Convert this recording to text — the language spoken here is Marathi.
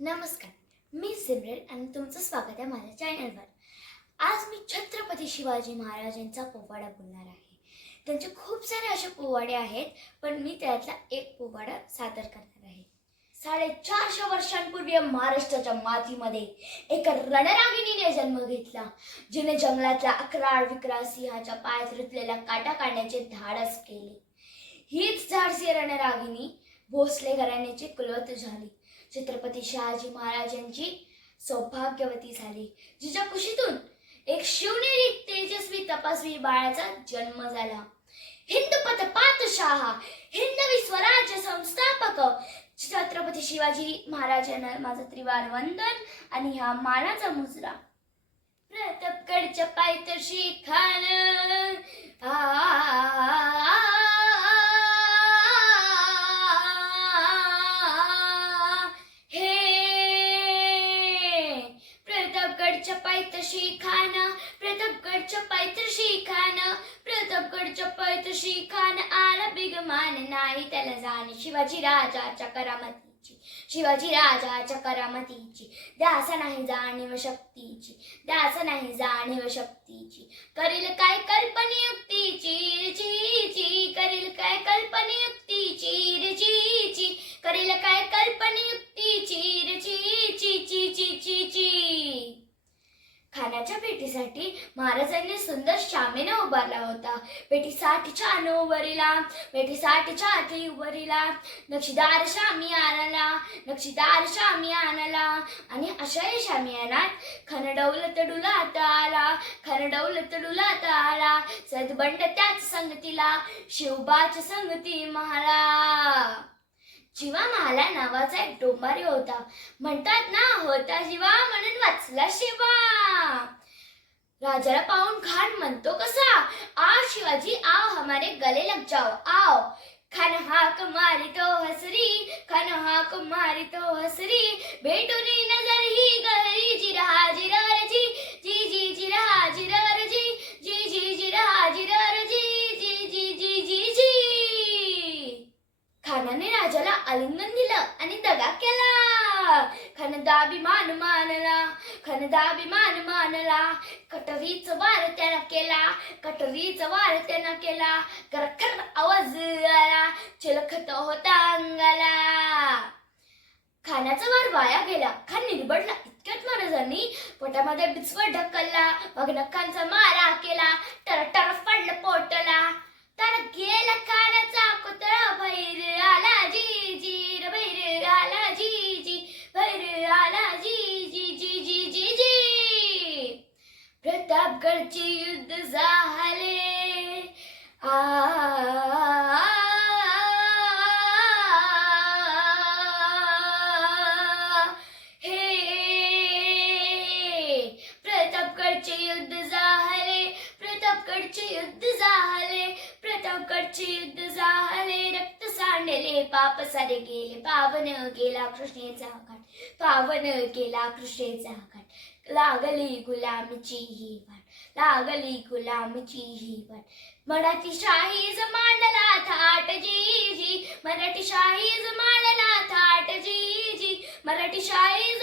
नमस्कार, मी सिमरन आणि तुमचं स्वागत आहे माझ्या चॅनलवर. आज मी छत्रपती शिवाजी महाराजांचा पोवाडा बोलणार आहे. त्यांचे खूप सारे असे पोवाडे आहेत, पण मी त्यातला एक पोवाडा सादर करणार आहे. 450 वर्षांपूर्वी महाराष्ट्राच्या मातीमध्ये एका रणरागिणीने जन्म घेतला, जिने जंगलातल्या अकराळ विक्राळ सिंहाच्या पायात रुतलेला काटा काढण्याचे धाडस केले. हीच धाडसी रणरागिणी भोसले घराण्याची कुलवत झाली. छत्रपती शहाजी महाराजांची सौभाग्यवती झाली, जिच्या कुशीतून एक शिवनेरी तेजस्वी तपस्वी बाळाचा जन्म झाला. हिंदपथ पातशाह, हिंदवी स्वराज्य संस्थापक छत्रपती शिवाजी महाराजांना माझं त्रिवार वंदन आणि ह्या मानाचा मुजरा. प्रतापगडच्या पायथ्याशी खान प्रतापगडच्या पायथ्याशी खान, प्रतापगडच्या पायथ्याशी खान, प्रतापगडच्या पायथ्याशी खान आला बिगमान नाही त्याला जाणे शिवाजी राजाच्या करामतीची, शिवाजी राजाच्या करामतीची. द्यासा नाही जाणीव शक्तीची, द्यासा नाही जाणीव शक्तीची. करील काय कल्पनियुक्तीची ची, करील काय कल्पनियुक्तीची ची, करील काय कल्पनियुक्तीची ची. खानाच्या भेटीसाठी महाराजांनी सुंदर शामेना उभारला होता. भेटीसाठीच्या अनुवरीला, भेटीसाठीच्या अतिवरीला नक्षीदार शामियानाला, नक्षीदार शामियानाला. आणि अशा या शामियानात खनडौलत डुलात आला, खनडौलत डुलात आला. सदबंड त्याच संगतीला, शिवबाच्या संगती महाला. जीवा महाला नावाचा एक डोंबारी होता. म्हणतात ना, होता जीवा म्हणून वाचला शिवा. राजाला पाहून खान म्हणतो कसा, आओ शिवाजी आओ हमारे गले लग जाओ आओ. खान हाक मारी तो हसरी, खान हाक मारी तो हसरी. भेटूनी नजर ही गहरी, जिरहा जिरर जी, जी जी जिरहा जिरर जी, जी जी जिरहा जिरर जी, जी जी जी जी जी. खानाने राजाला आलिंगन दिलं आणि दगा केला. खनदाभिमान मानला, खनदाभिमान मानला. कटरीच वार त्यानं केला, कटरीच वार त्यानं केला. करखर आवाज आला, चिलखत होता अंगाला. खानाचा वार वाया गेला. खान निर्बडला. इतक्यात महाराजांनी पोटामध्ये बिचवट ढकलला, मग नखांचा मारा केला. टरटर पडलं पोटला. तर गेला खानाचा कुत्रा, भैर आला जी जी, भैर आला जी जी, भैर आला जी जी जी जी जी जी. प्रतापगडचे युद्ध झाले, प्रतापगडचे युद्ध झाले, प्रतापगडचे युद्ध झाले, प्रतापगडचे युद्ध झाले. रक्त सांडले पाप सारे गेले, पावन गेला कृष्णेचा घाट, पावन गेला कृष्णेचा घाट. लागली गुलामची ही वाट, लागली गुलामची ही वाट. मराठी शाहीज मांडला थाट जी जी, मराठी शाहीज मांडला थाट जी जी, मराठी शाहीज